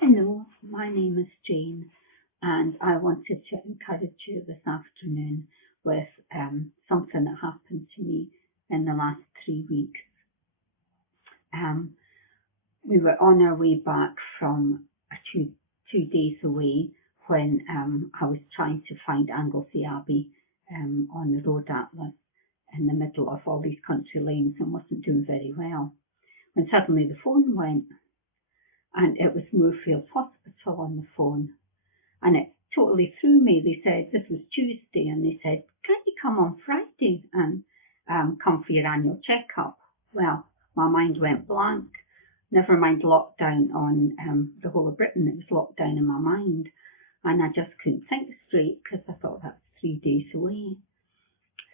Hello, my name is Jane, and I wanted to encourage you this afternoon with something that happened to me in the last 3 weeks. Um, we were on our way back from a two days away when I was trying to find Anglesey Abbey on the road atlas in the middle of all these country lanes and wasn't doing very well. When suddenly the phone went, and it was Moorfields Hospital on the phone. And it totally threw me. They said this was Tuesday, and they said, "Can't you come on Friday and come for your annual checkup?" Well, my mind went blank. Never mind lockdown on the whole of Britain. It was locked down in my mind, and I just couldn't think straight because I thought that's 3 days away.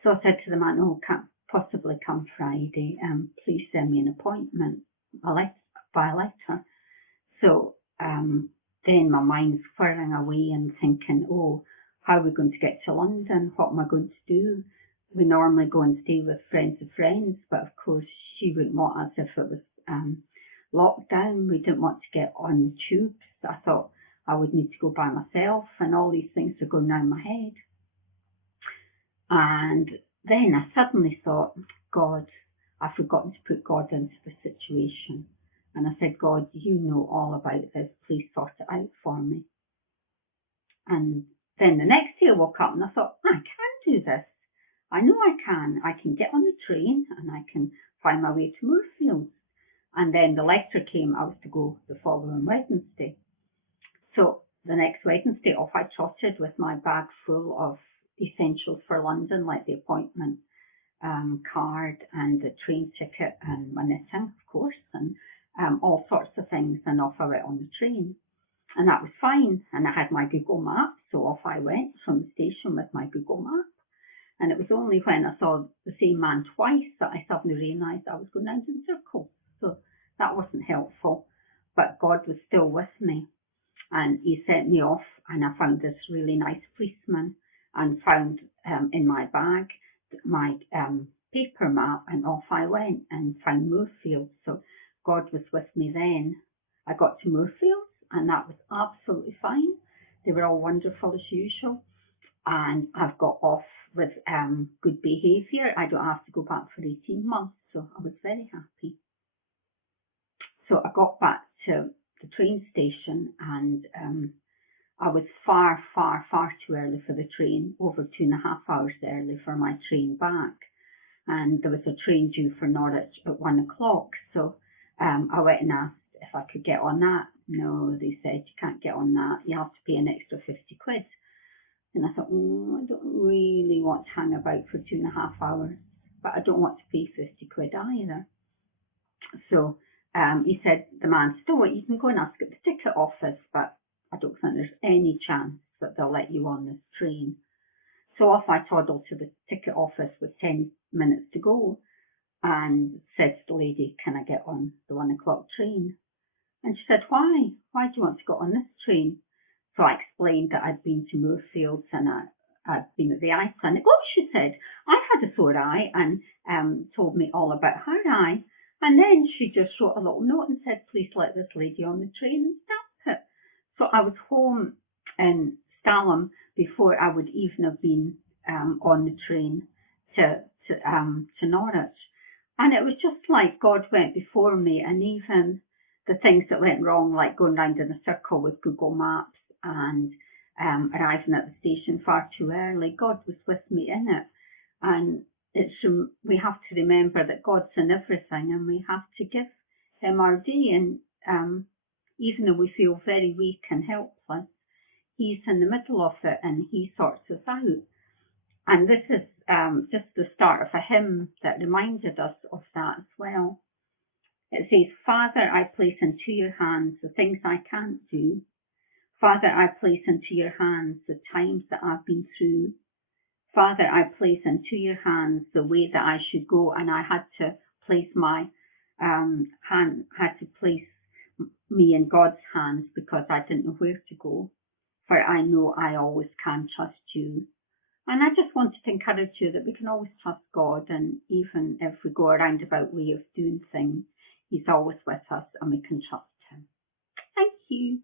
So I said to the man, "Oh, can't possibly come Friday. Please send me an appointment by letter." So then my mind's whirring away and thinking, oh, how are we going to get to London? What am I going to do? We normally go and stay with friends of friends, but of course she wouldn't want us if it was locked down. We didn't want to get on the tubes. I thought I would need to go by myself, and all these things are going round my head. And then I suddenly thought, God, I've forgotten to put God into the situation. And I said, "God, you know all about this. Please sort it out for me." And then the next day I woke up and I thought, I can do this. I know I can. I can get on the train and I can find my way to Moorfields. And then the letter came, I was to go the following Wednesday. So the next Wednesday off I trotted with my bag full of essentials for London, like the appointment card and the train ticket and my knitting, of course, and all sorts of things, and off I went on the train. And that was fine. And I had my Google Maps, so off I went from the station with my Google Map. And it was only when I saw the same man twice that I suddenly realised I was going round in circles. So that wasn't helpful. But God was still with me. And he sent me off, and I found this really nice policeman and found in my bag my paper map, and off I went and found Moorfields. So God was with me then. I got to Moorfields, and that was absolutely fine. They were all wonderful as usual, and I've got off with good behaviour. I don't have to go back for 18 months, so I was very happy. So I got back to the train station, and I was far too early for the train, over 2.5 hours early for my train back. And there was a train due for Norwich at 1 o'clock. So I went and asked if I could get on that. No, they said, "You can't get on that. You have to pay an extra 50 quid. And I thought, I don't really want to hang about for 2.5 hours, but I don't want to pay 50 quid either. So he said, the man said, "Oh, you can go and ask at the ticket office, but I don't think there's any chance that they'll let you on this train." So off I toddled to the ticket office with 10 minutes to go and said to the lady, "Can I get on the 1 o'clock train?" And she said, "Why? Why do you want to go on this train?" So I explained that I'd been to Moorfields and I'd been at the eye clinic. "Oh," she said, "I had a sore eye," and told me all about her eye. And then she just wrote a little note and said, "Please let this lady on the train," and stamp it. So I was home in Stalham before I would even have been on the train to Norwich. And it was just like God went before me, and even the things that went wrong, like going round in a circle with Google Maps and arriving at the station far too early, God was with me in it. And we have to remember that God's in everything, and we have to give him our day. And even though we feel very weak and helpless, he's in the middle of it and he sorts us out. And this is just the start of a hymn that reminded us of that as well. It says, "Father, I place into your hands the things I can't do. Father, I place into your hands the times that I've been through. Father, I place into your hands the way that I should go." And I had to place my place me in God's hands because I didn't know where to go. For I know I always can trust you. And I just wanted to encourage you that we can always trust God, and even if we go a roundabout way of doing things, he's always with us and we can trust him. Thank you.